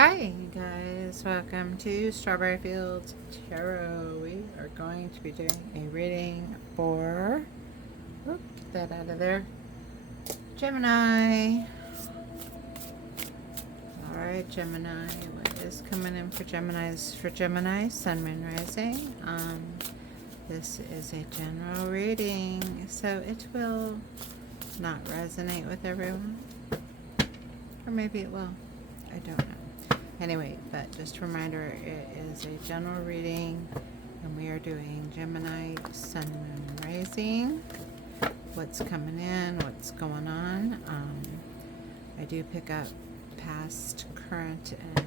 Hi, you guys. Welcome to Strawberry Fields Tarot. We are going to be doing a reading for, get that out of there, Gemini. All right, Gemini. What is coming in for Gemini's? For Gemini, Sun, Moon, Rising. This is a general reading, so it will not resonate with everyone. Or maybe it will. I don't know. Anyway, but just a reminder, it is a general reading, and we are doing Gemini, Sun, Moon, Rising. What's coming in, what's going on. I do pick up past, current, and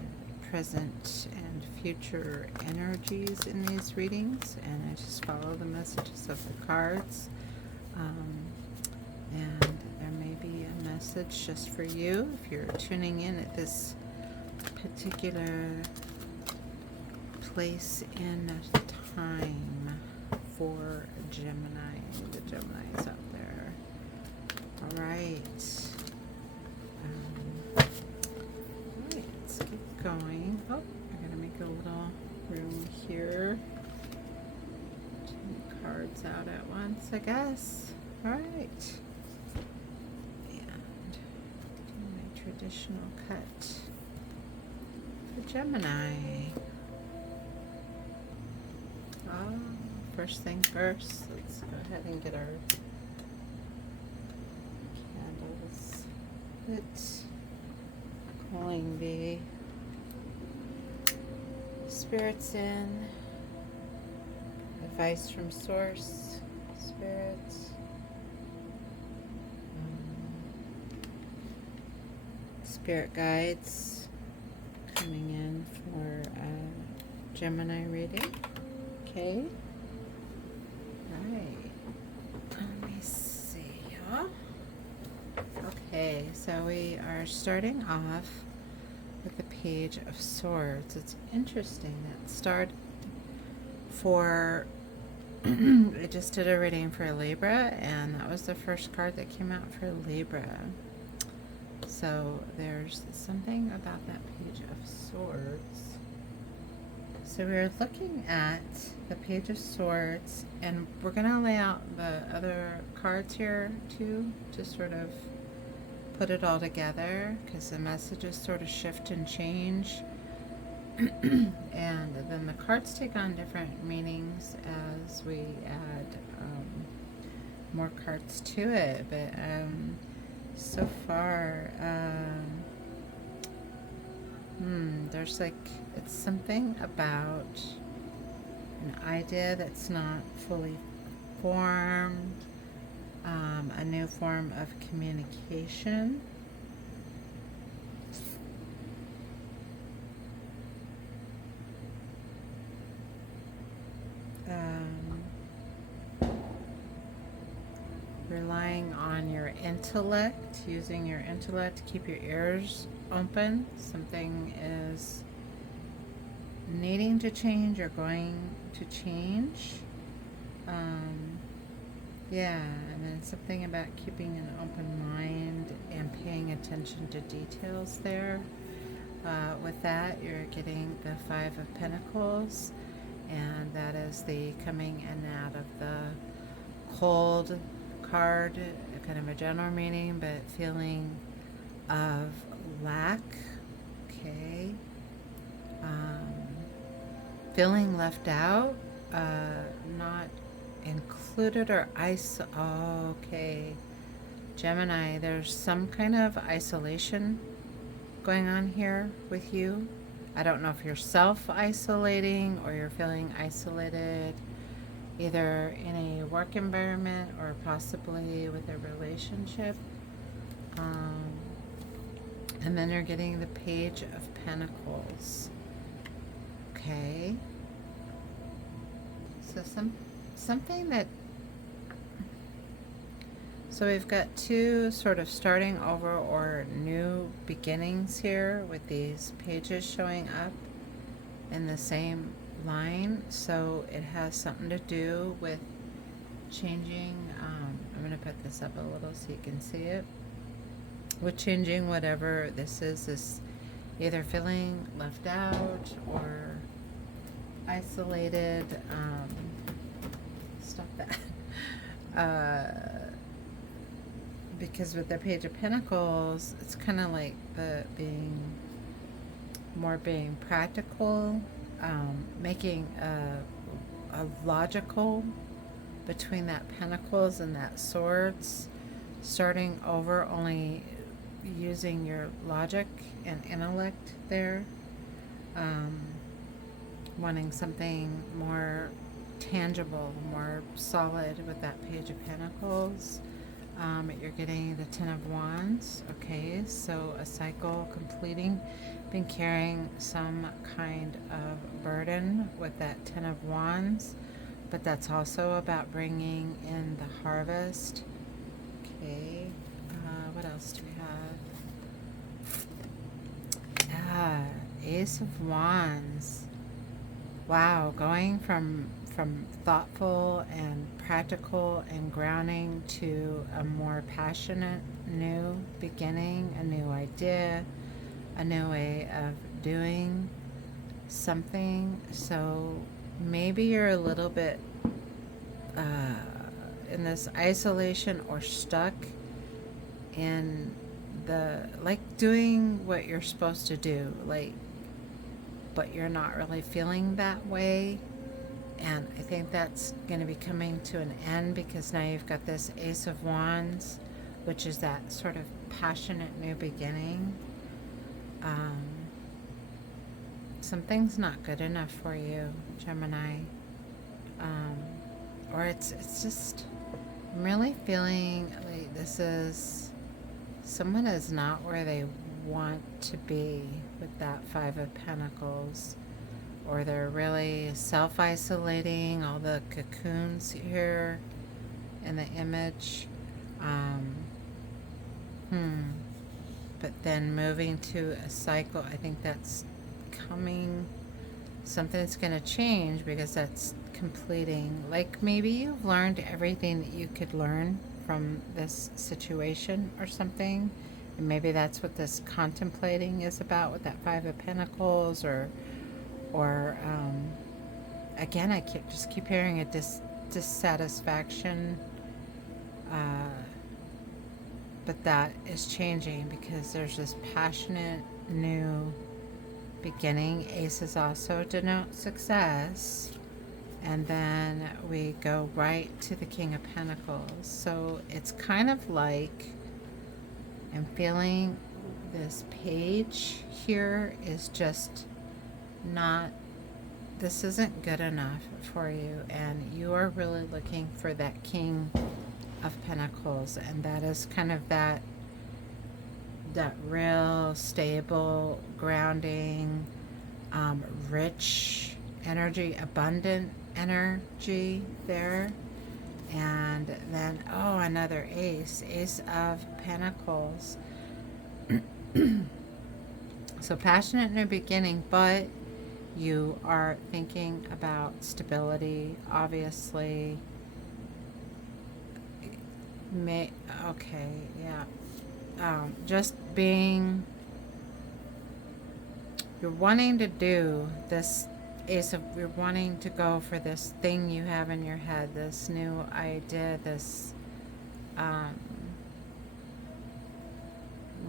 present and future energies in these readings, and I just follow the messages of the cards. And there may be a message just for you if you're tuning in at this particular place in time for Gemini. The Geminis out there. All right. Let's get going. Oh, I gotta make a little room here. Two cards out at once, I guess. All right. And do my traditional cut for Gemini. Oh, first thing first, let's go ahead and get our candles lit. Calling the spirits in. Advice from source, spirits. Spirit guides coming in for a Gemini reading. Okay. Right. Let me see, y'all. Okay, so we are starting off with the Page of Swords. It's interesting that started for I just did a reading for Libra, and that was the first card that came out for Libra. So there's something about that Page of Swords. So we're looking at the Page of Swords, and we're going to lay out the other cards here too, to sort of put it all together, because the messages sort of shift and change. And then the cards take on different meanings as we add more cards to it. But so far, there's like, it's something about an idea that's not fully formed, a new form of communication. Relying on your intellect, using your intellect to keep your ears open. Something is needing to change or going to change. Yeah, and then something about keeping an open mind and paying attention to details there. With that, you're getting the Five of Pentacles, and that is the coming in and out of the cold card, kind of a general meaning, but feeling of lack. Okay. Feeling left out, not included or okay. Gemini, there's some kind of isolation going on here with you. I don't know if you're self-isolating or you're feeling isolated, either in a work environment or possibly with a relationship. And then you're getting the Page of Pentacles. Okay. So something that, so we've got two sort of starting over or new beginnings here with these pages showing up in the same line. So it has something to do with changing, I'm going to put this up a little so you can see it, with changing whatever this is, this either feeling left out or isolated. Stop that. Because with the Page of Pentacles, it's kind of like the being practical, making a logical between that Pentacles and that Swords, starting over, only using your logic and intellect there, wanting something more tangible, more solid with that Page of Pentacles. You're getting the Ten of Wands. Okay, so a cycle completing. Been carrying some kind of burden with that Ten of Wands, but that's also about bringing in the harvest. Okay, what else do we have? Ace of Wands. Wow, going from thoughtful and practical and grounding to a more passionate new beginning, a new idea, a new way of doing something. So maybe you're a little bit in this isolation or stuck in the, like, doing what you're supposed to do, like, but you're not really feeling that way. And I think that's going to be coming to an end, because now you've got this Ace of Wands, which is that sort of passionate new beginning. Something's not good enough for you, Gemini. Or it's just, I'm really feeling like this is, someone is not where they want to be with that Five of Pentacles. Or they're really self-isolating, all the cocoons here in the image. But then moving to a cycle, I think that's coming, something's going to change, because that's completing. Like, maybe you've learned everything that you could learn from this situation or something. And maybe that's what this contemplating is about with that Five of Pentacles, or again, I keep hearing a dissatisfaction, but that is changing, because there's this passionate new beginning. Aces also denote success, and then we go right to the King of Pentacles. So it's kind of like, I'm feeling this page here is just not, this isn't good enough for you, and you are really looking for that King of Pentacles, and that is kind of that real stable, grounding, rich energy, abundant energy there. And then, oh, another Ace of Pentacles. So passionate new beginning, but you are thinking about stability, obviously. Okay, yeah. Just being, you're wanting to do this Ace of, you're wanting to go for this thing you have in your head, this new idea, this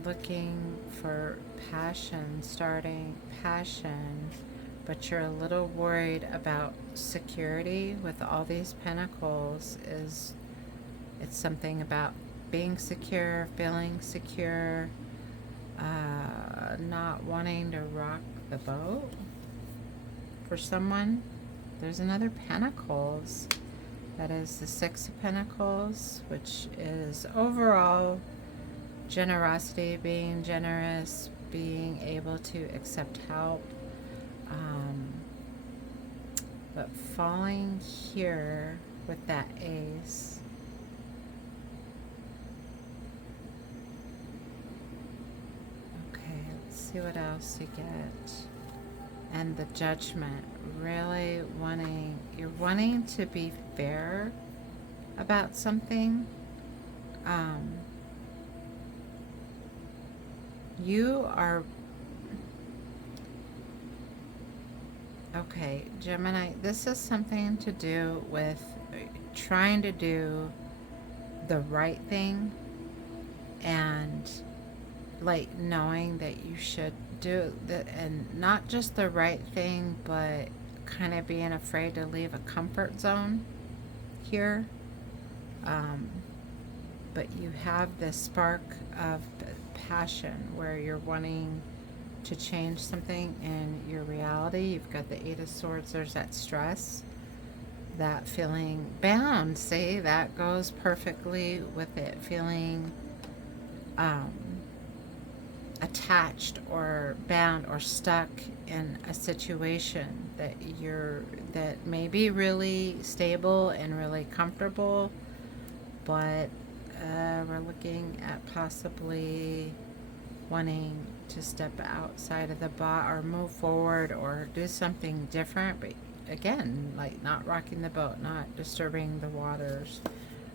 looking for passion, starting passion, but you're a little worried about security with all these pentacles. Is it's something about being secure, feeling secure, not wanting to rock the boat for someone. There's another Pentacles. That is the Six of Pentacles, which is overall generosity, being generous, being able to accept help. But falling here with that Ace. Okay, let's see what else you get. And the Judgment, really wanting, you're wanting to be fair about something. You are Okay, Gemini, this is something to do with trying to do the right thing, and like knowing that you should do the, and not just the right thing, but kind of being afraid to leave a comfort zone here. Um, but you have this spark of passion where you're wanting to change something in your reality. You've got the Eight of Swords, there's that stress, that feeling bound. See, that goes perfectly with it, feeling um, attached or bound or stuck in a situation that that may be really stable and really comfortable, but we're looking at possibly wanting to step outside of the box or move forward or do something different, but again, like not rocking the boat, not disturbing the waters.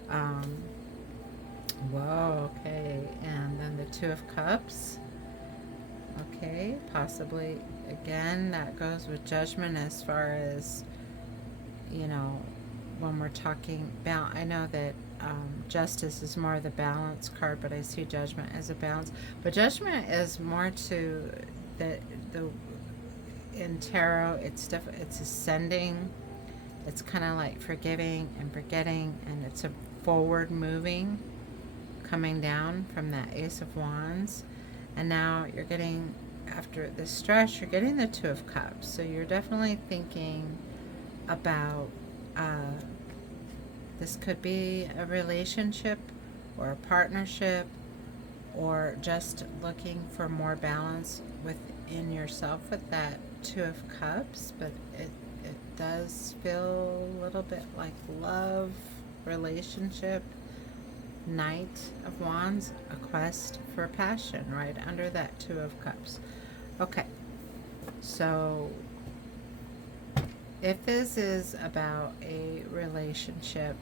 um, Whoa, okay, and then the Two of Cups. Okay, possibly again that goes with judgment as far as, you know, when we're talking about, I know that justice is more the balance card, but I see judgment as a balance. But judgment is more to the in tarot. It's ascending. It's kind of like forgiving and forgetting, and it's a forward moving, coming down from that Ace of Wands. And now you're getting, after the stress, you're getting the Two of Cups. So you're definitely thinking about this could be a relationship or a partnership, or just looking for more balance within yourself with that Two of Cups. But it does feel a little bit like love, relationship, Knight of Wands, a quest for passion, right under that Two of Cups. Okay, so if this is about a relationship,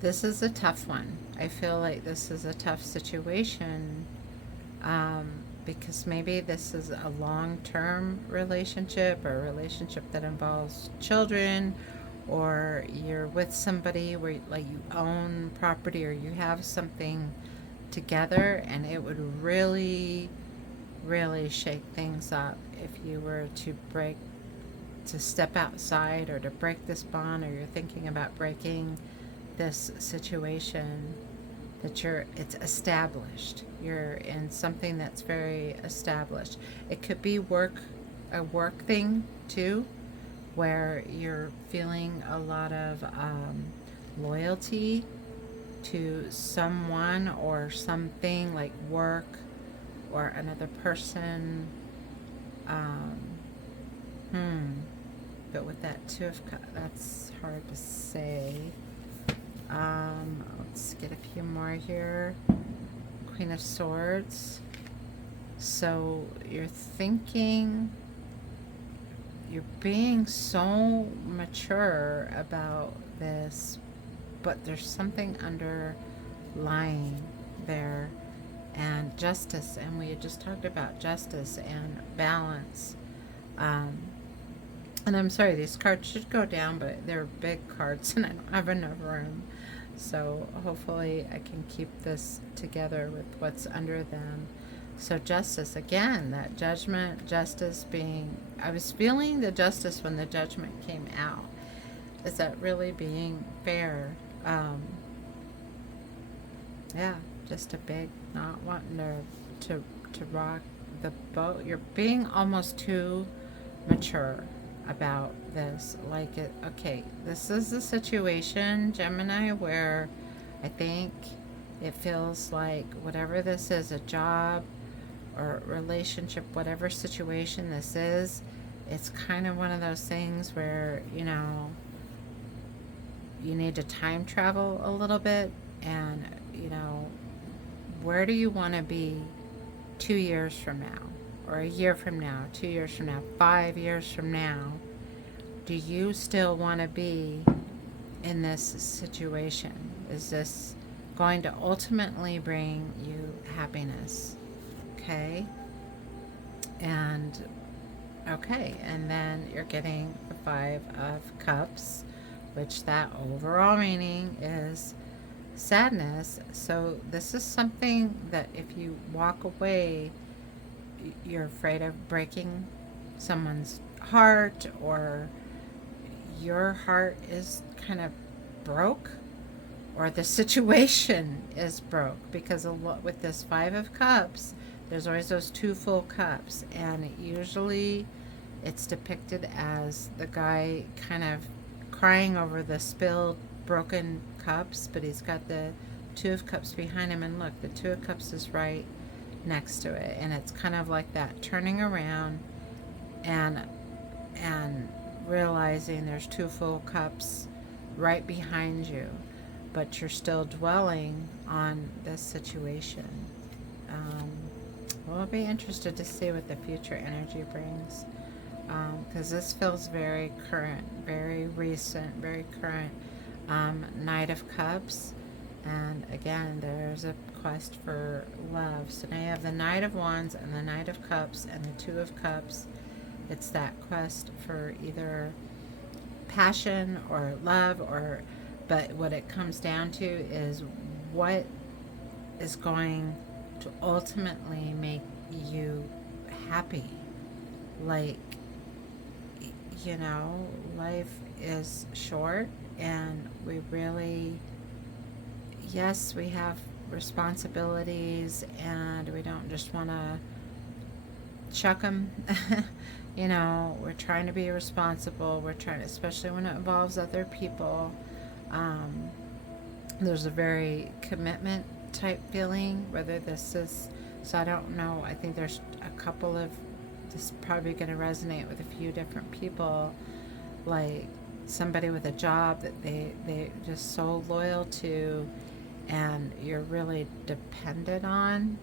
this is a tough one. I feel like this is a tough situation, because maybe this is a long-term relationship, or a relationship that involves children, or you're with somebody where like you own property or you have something together, and it would really really shake things up if you were to step outside or to break this bond, or you're thinking about breaking this situation, that it's established, you're in something that's very established. It could be a work thing too, where you're feeling a lot of loyalty to someone or something, like work or another person. Um, but with that Two of Cups, that's hard to say. Let's get a few more here. Queen of Swords. So you're thinking, you're being so mature about this, but there's something underlying there. And justice, and we had just talked about justice and balance. And I'm sorry, these cards should go down, but they're big cards and I don't have enough room. So hopefully I can keep this together with what's under them. So justice, again, that judgment, justice being, I was feeling the justice when the judgment came out. Is that really being fair? Yeah, just a big not wanting to rock the boat. You're being almost too mature about this. Like, okay, this is a situation, Gemini, where I think it feels like whatever this is, a job or relationship, whatever situation this is, it's kind of one of those things where, you know, you need to time travel a little bit, and, you know, where do you want to be 2 years from now, or a year from now, 2 years from now, 5 years from now? Do you still want to be in this situation? Is this going to ultimately bring you happiness? Okay. And okay, and then you're getting the Five of Cups, which that overall meaning is sadness. So this is something that if you walk away, you're afraid of breaking someone's heart, or your heart is kind of broke, or the situation is broke, because a lot with this Five of Cups, there's always those two full cups, and usually it's depicted as the guy kind of crying over the spilled broken cups, but he's got the Two of Cups behind him, and look, the Two of Cups is right next to it, and it's kind of like that turning around and realizing there's two full cups right behind you, but you're still dwelling on this situation. We'll be interested to see what the future energy brings, because this feels very current, very recent, very current. Knight of Cups, and again, there's a quest for love. So now you have the Knight of Wands and the Knight of Cups and the Two of Cups. It's that quest for either passion or love, or, but what it comes down to is what is going to ultimately make you happy. Like, you know, life is short, and we really, yes, we have responsibilities, and we don't just want to chuck them. You know, we're trying to be responsible. We're trying, especially when it involves other people. There's a very commitment type feeling, whether this is, so I don't know, I think there's a couple of, this is probably going to resonate with a few different people, like somebody with a job that they're just so loyal to, and you're really dependent on,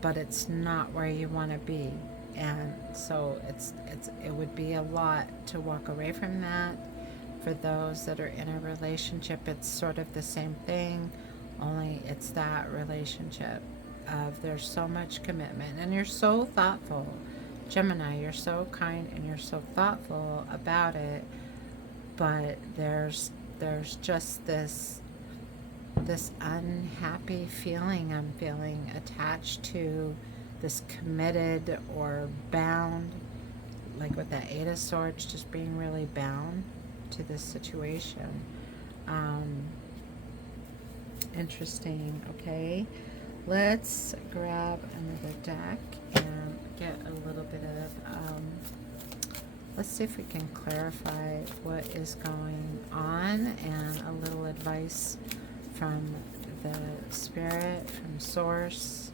but it's not where you want to be. And so it would be a lot to walk away from that. For those that are in a relationship, it's sort of the same thing, only it's that relationship of there's so much commitment, and you're so thoughtful. Gemini, you're so kind and you're so thoughtful about it, but there's just this unhappy feeling I'm feeling attached to this committed or bound, like with that Eight of Swords, just being really bound to this situation. Interesting. Okay, let's grab another deck and get a little bit of let's see if we can clarify what is going on, and a little advice from the spirit, from source.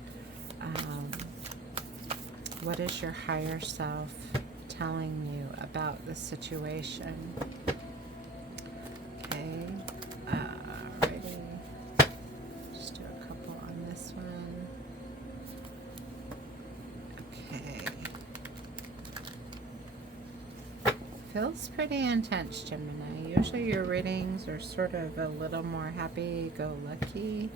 What is your higher self telling you about the situation? Okay, ready. Just do a couple on this one. Okay. Feels pretty intense, Gemini. Usually your readings are sort of a little more happy-go-lucky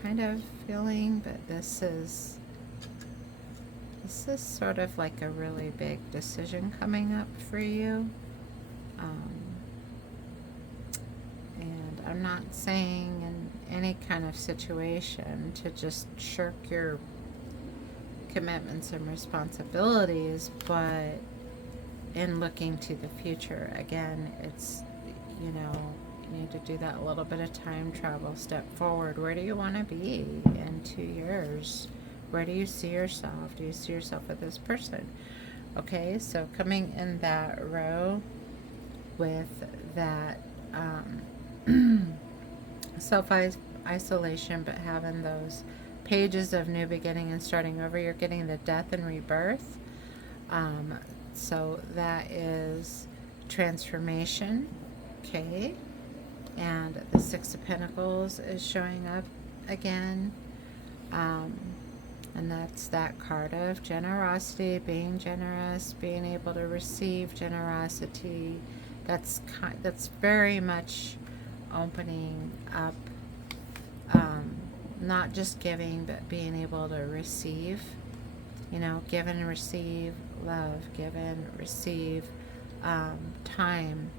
kind of feeling, but this is sort of like a really big decision coming up for you. And I'm not saying in any kind of situation to just shirk your commitments and responsibilities, but in looking to the future, again, it's, you know, you need to do that little bit of time travel, step forward. Where do you want to be in 2 years? Where do you see yourself? Do you see yourself with this person? Okay, so coming in that row with that self-isolation, but having those pages of new beginning and starting over, you're getting the death and rebirth. So that is transformation. Okay, and the Six of Pentacles is showing up again. And that's that card of generosity, being generous, being able to receive generosity. That's very much opening up, not just giving, but being able to receive You know, give and receive love, give and receive time,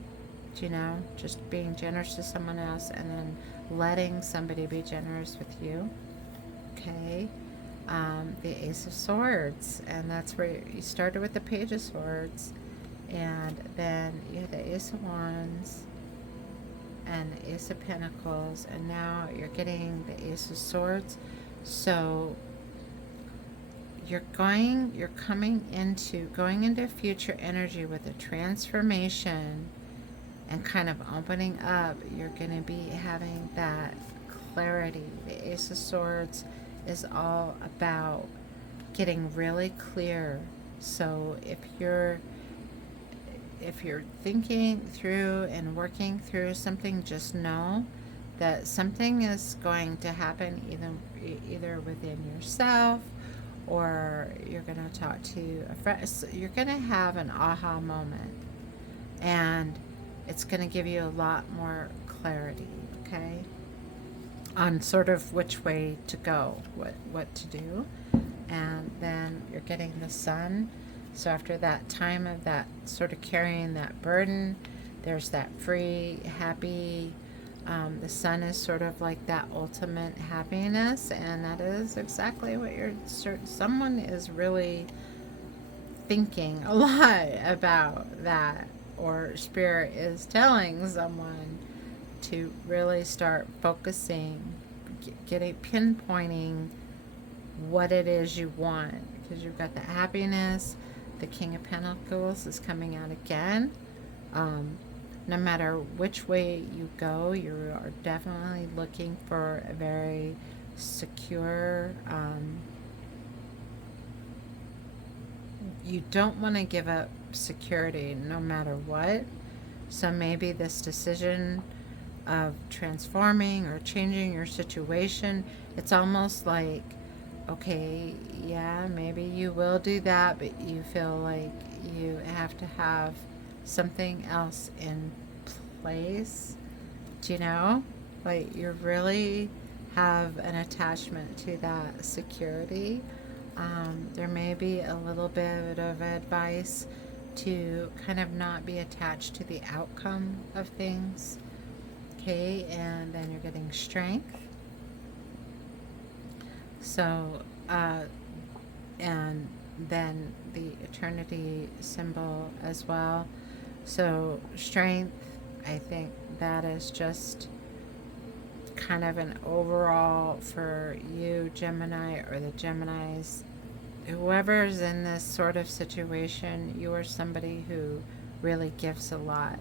you know, just being generous to someone else and then letting somebody be generous with you. Okay. The Ace of Swords, and that's where you started with the Page of Swords, and then you had the Ace of Wands and the Ace of Pentacles, and now you're getting the Ace of Swords. So you're going into future energy with a transformation and kind of opening up. You're going to be having that clarity. The Ace of Swords is all about getting really clear. So if you're thinking through and working through something, just know that something is going to happen either within yourself, or you're going to talk to a friend. So you're going to have an aha moment, and it's going to give you a lot more clarity, okay, on sort of which way to go, what to do. And then you're getting the Sun. So after that time of that sort of carrying that burden, there's that free, happy, the Sun is sort of like that ultimate happiness, and that is exactly what someone is really thinking a lot about that, or Spirit is telling someone to really start focusing, pinpointing what it is you want, because you've got the happiness. The King of Pentacles is coming out again. No matter which way you go, you are definitely looking for a very secure, you don't want to give up security no matter what. So maybe this decision of transforming or changing your situation, it's almost like, okay, yeah, maybe you will do that, but you feel like you have to have something else in place. Do you know? Like, you really have an attachment to that security. There may be a little bit of advice to kind of not be attached to the outcome of things. Okay, and then you're getting Strength. So, and then the Eternity symbol as well. So Strength, I think that is just kind of an overall for you, Gemini, or the Geminis, whoever's in this sort of situation. You are somebody who really gives a lot,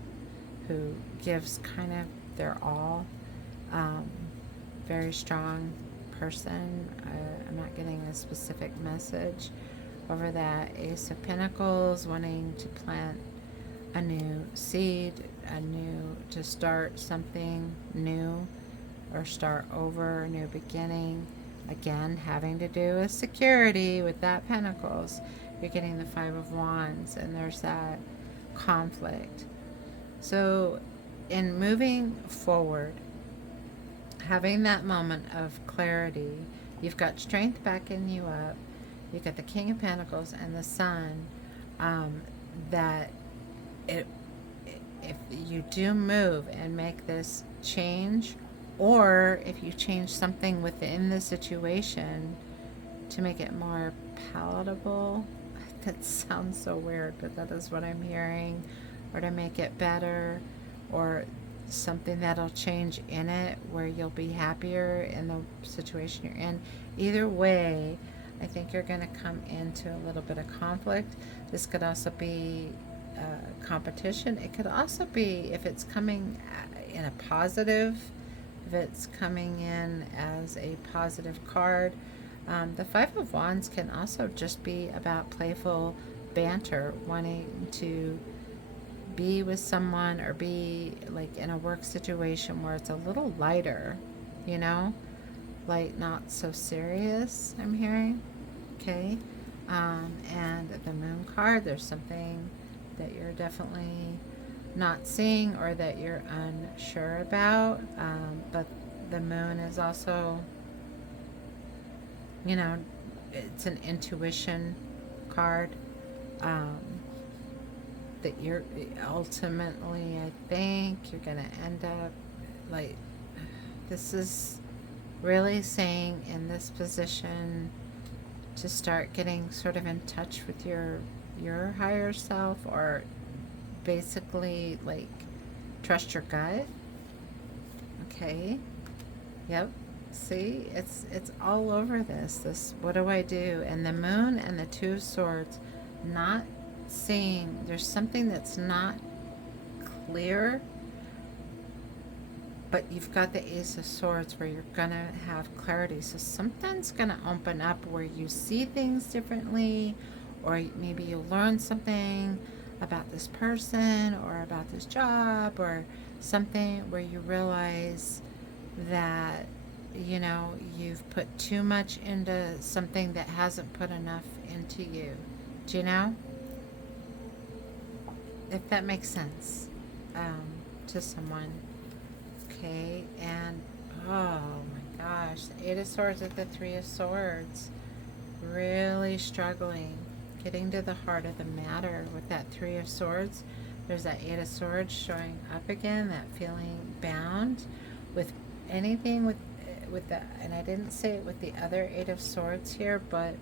who gives kind of their all. Very strong person. I'm not getting a specific message over that Ace of Pentacles, wanting to plant a new seed, to start something new, or start over, a new beginning. Again, having to do with security with that Pentacles. You're getting the Five of Wands, and there's that conflict. So in moving forward, having that moment of clarity, you've got Strength backing you up. You've got the King of Pentacles and the Sun. That if you do move and make this change, or if you change something within the situation to make it more palatable, that sounds so weird, but that is what I'm hearing, or to make it better, or something that'll change in it where you'll be happier in the situation you're in. Either way, I think you're going to come into a little bit of conflict. This could also be competition. It could also be, if it's coming in a positive, if it's coming in as a positive card. The Five of Wands can also just be about playful banter, wanting to be with someone, or be like in a work situation where it's a little lighter, you know, like not so serious, I'm hearing. Okay. And the Moon card, there's something that you're definitely not seeing, or that you're unsure about, but the Moon is also, you know, it's an intuition card. Um, that you're ultimately, I think you're going to end up like, this is really saying in this position to start getting sort of in touch with your higher self, or basically like trust your gut. Okay. Yep. See, it's all over this what do I do? And the moon and the two of swords, not seeing, there's something that's not clear, but you've got the ace of swords where you're gonna have clarity. So something's gonna open up where you see things differently, or maybe you learn something about this person or about this job, or something where you realize that, you know, you've put too much into something that hasn't put enough into you. Do you know? If that makes sense, to someone. Okay, and oh my gosh, the Eight of Swords with the Three of Swords. Really struggling, getting to the heart of the matter with that Three of Swords. There's that Eight of Swords showing up again, that feeling bound with anything with the, and I didn't say it with the other Eight of Swords here, but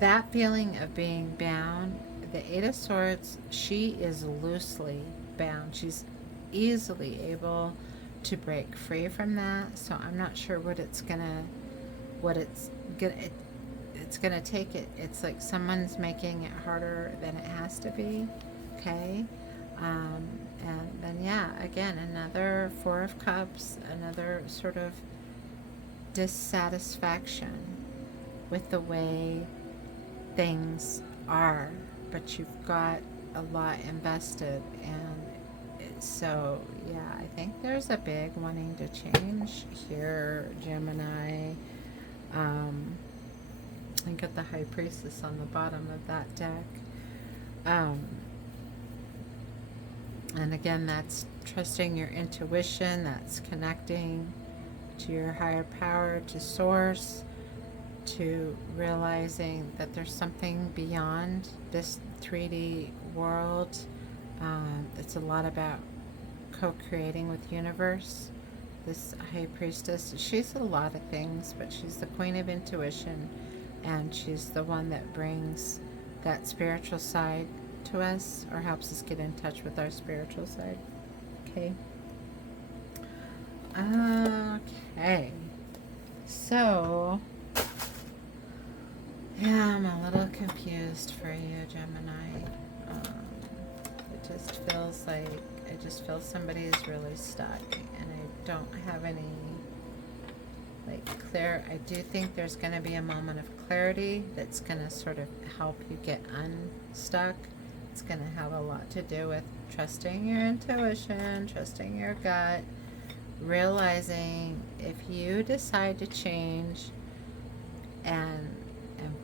that feeling of being bound, the Eight of Swords, she is loosely bound. She's easily able to break free from that. So I'm not sure what it's gonna take it. It's like someone's making it harder than it has to be. Okay. And then yeah, again, another Four of Cups, another sort of dissatisfaction with the way things are, but you've got a lot invested, and so yeah, I think there's a big wanting to change here, Gemini. I got the High Priestess on the bottom of that deck. And again, that's trusting your intuition, that's connecting to your higher power, to source, to realizing that there's something beyond this 3D world. It's a lot about co-creating with universe. This High Priestess, she's a lot of things, but she's the Queen of Intuition, and she's the one that brings that spiritual side to us, or helps us get in touch with our spiritual side. Okay. Okay. So, yeah, I'm a little confused for you, Gemini. It just feels like, I just feel somebody is really stuck, and I don't have any, like, clear, I do think there's going to be a moment of clarity that's going to sort of help you get unstuck. It's going to have a lot to do with trusting your intuition, trusting your gut, realizing if you decide to change and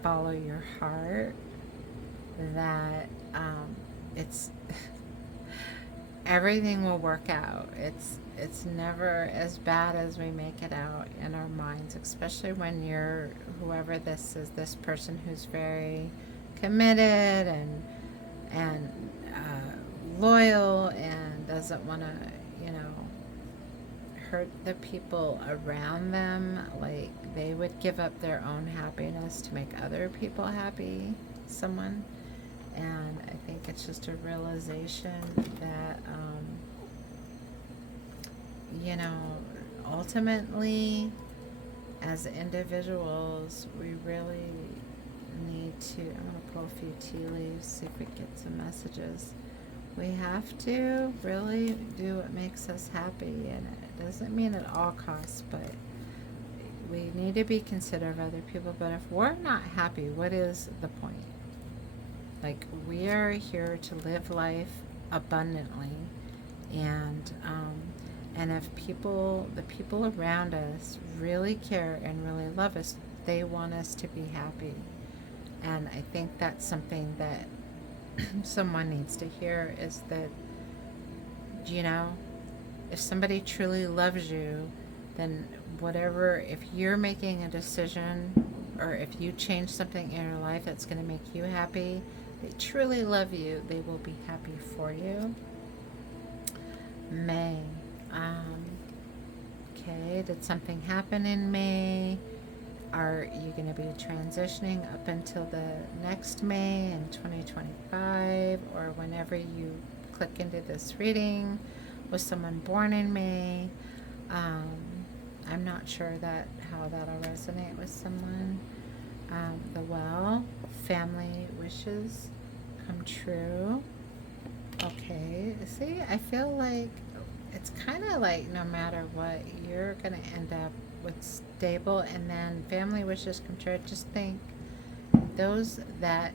follow your heart, that it's everything will work out. It's never as bad as we make it out in our minds, especially when you're, whoever this is, this person who's very committed and loyal and doesn't want to, you know, hurt the people around them. Like, they would give up their own happiness to make other people happy, someone. And I think it's just a realization that, you know, ultimately, as individuals, we really need to, I'm going to pull a few tea leaves, see if we get some messages. We have to really do what makes us happy, and it doesn't mean at all costs, but we need to be considerate of other people. But if we're not happy, what is the point? Like, we are here to live life abundantly, and if people, the people around us really care and really love us, they want us to be happy. And I think that's something that someone needs to hear, is that, you know, if somebody truly loves you, then whatever, if you're making a decision or if you change something in your life that's going to make you happy, they truly love you. They will be happy for you. May. Okay, did something happen in May? Are you going to be transitioning up until the next May in 2025, or whenever you click into this reading? Was someone born in May? I'm not sure that how that'll resonate with someone. The well, family wishes come true. Okay, see, I feel like it's kind of like no matter what, you're going to end up with stable, and then family wishes come true. Just think, those that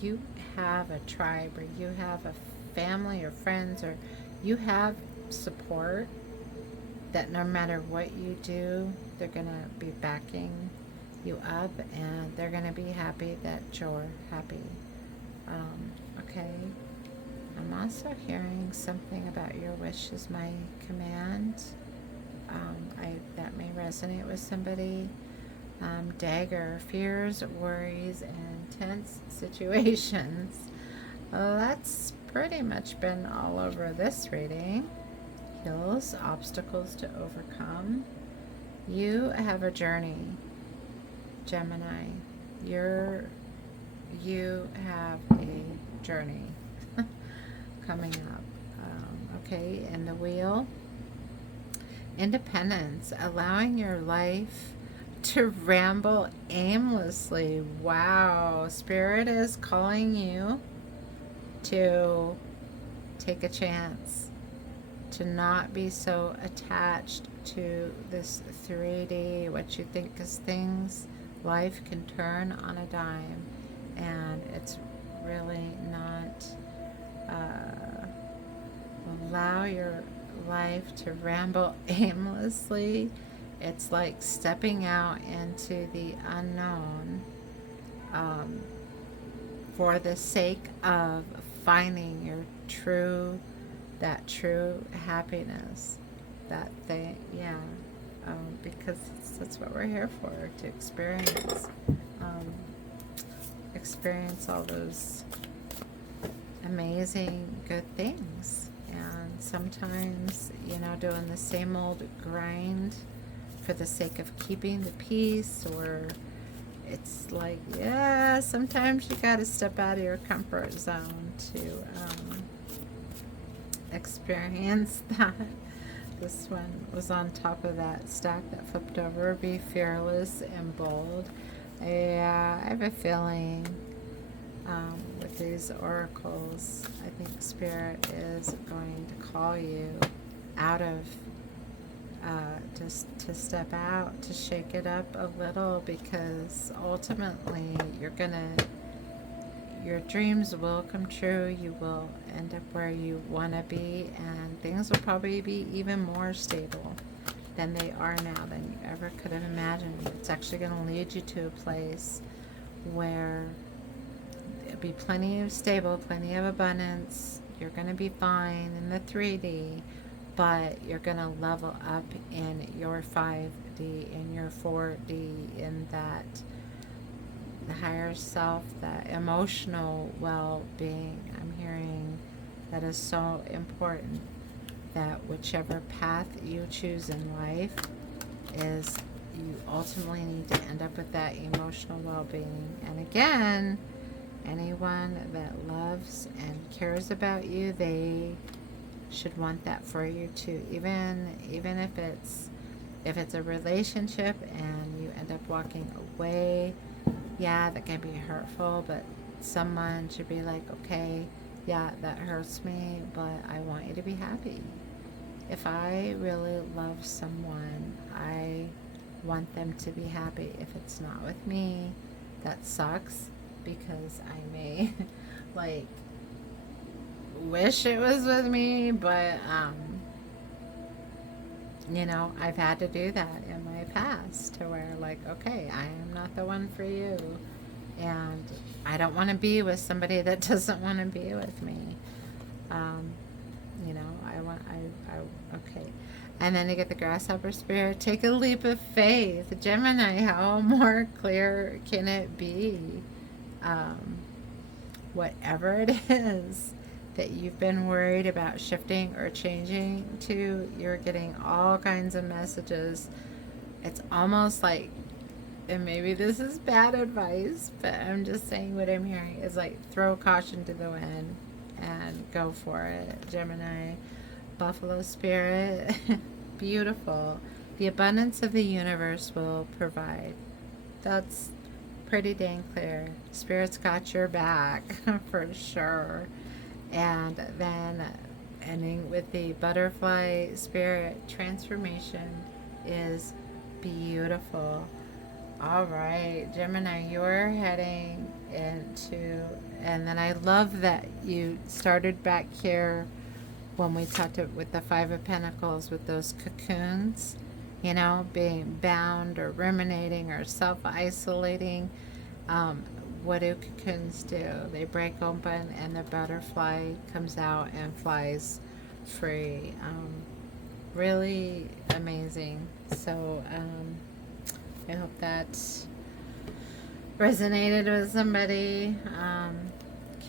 you have a tribe, or you have a family or friends, or you have support, that no matter what you do, they're going to be backing you up, and they're going to be happy that you're happy. Okay. I'm also hearing something about your wish is my command. That may resonate with somebody. Dagger, fears, worries, and tense situations. Well, that's pretty much been all over this reading. Hills, obstacles to overcome. You have a journey, Gemini. You have a journey coming up. Okay, and the wheel. Independence, allowing your life to ramble aimlessly. Wow, Spirit is calling you to take a chance, to not be so attached to this 3D, what you think is things. Life can turn on a dime, and it's really not. Allow your life to ramble aimlessly. It's like stepping out into the unknown, for the sake of finding your true happiness, that thing, yeah, because that's what we're here for, to experience all those amazing good things. And sometimes, doing the same old grind for the sake of keeping the peace, or it's like, yeah, sometimes you got to step out of your comfort zone to experience that. This one was on top of that stack that flipped over. Be fearless and bold. Yeah, I have a feeling with these oracles, I think Spirit is going to call you out of, just to step out, to shake it up a little, because ultimately your dreams will come true. You will end up where you want to be, and things will probably be even more stable than they are now, than you ever could have imagined. It's actually going to lead you to a place where it'll be plenty of stable, plenty of abundance. You're going to be fine in the 3D, but you're going to level up in your 5D, in your 4D, in that the higher self, that emotional well-being. I'm hearing that is so important, that whichever path you choose in life, is you ultimately need to end up with that emotional well-being. And again, anyone that loves and cares about you, they should want that for you too. Even if it's a relationship and you end up walking away, yeah, that can be hurtful, but someone should be like, okay, yeah, that hurts me, but I want you to be happy. If I really love someone, I want them to be happy. If it's not with me, that sucks, because I may like wish it was with me, but I've had to do that in my past, to where, like, okay, I am not the one for you, and I don't want to be with somebody that doesn't want to be with me. Okay. And then you get the grasshopper spirit. Take a leap of faith. Gemini, how more clear can it be? Whatever it is that you've been worried about shifting or changing to, you're getting all kinds of messages. It's almost like, and maybe this is bad advice, but I'm just saying what I'm hearing is like throw caution to the wind and go for it, Gemini. Buffalo spirit, beautiful. The abundance of the universe will provide. That's pretty dang clear. Spirit's got your back for sure. And then ending with the butterfly spirit, transformation is beautiful. All right, Gemini, you're heading into, and then I love that you started back here when we talked with the Five of Pentacles with those cocoons, you know, being bound or ruminating or self-isolating. What do cocoons do? They break open and the butterfly comes out and flies free. Really amazing. So I hope that resonated with somebody.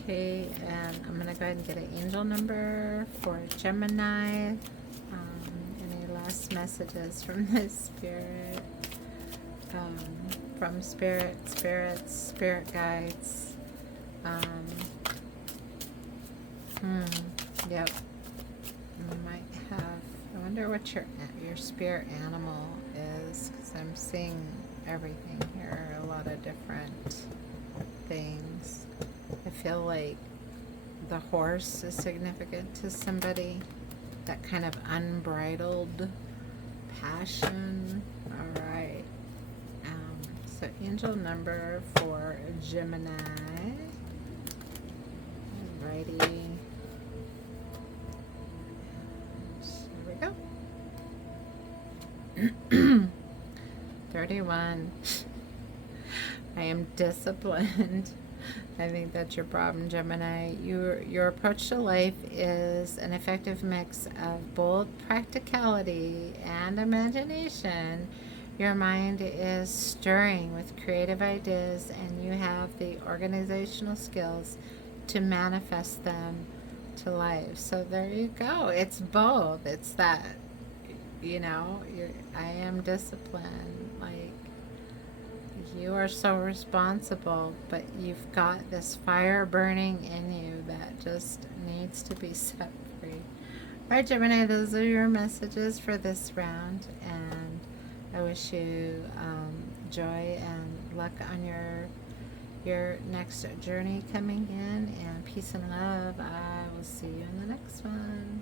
Okay, and I'm going to go ahead and get an angel number for Gemini. Any last messages from this spirit? From spirit guides. Yep. You might have, I wonder what your spirit animal is, because I'm seeing everything here, a lot of different things. I feel like the horse is significant to somebody. That kind of unbridled passion. All right. So angel number for Gemini. Alrighty. Here we go. 31. I am disciplined. I think that's your problem, Gemini. Your approach to life is an effective mix of bold practicality and imagination. Your mind is stirring with creative ideas, and you have the organizational skills to manifest them to life. So there you go. It's both. It's that, you know, I am disciplined. Like, you are so responsible, but you've got this fire burning in you that just needs to be set free. All right, Gemini, those are your messages for this round, and I wish you joy and luck on your next journey coming in, and peace and love. I will see you in the next one.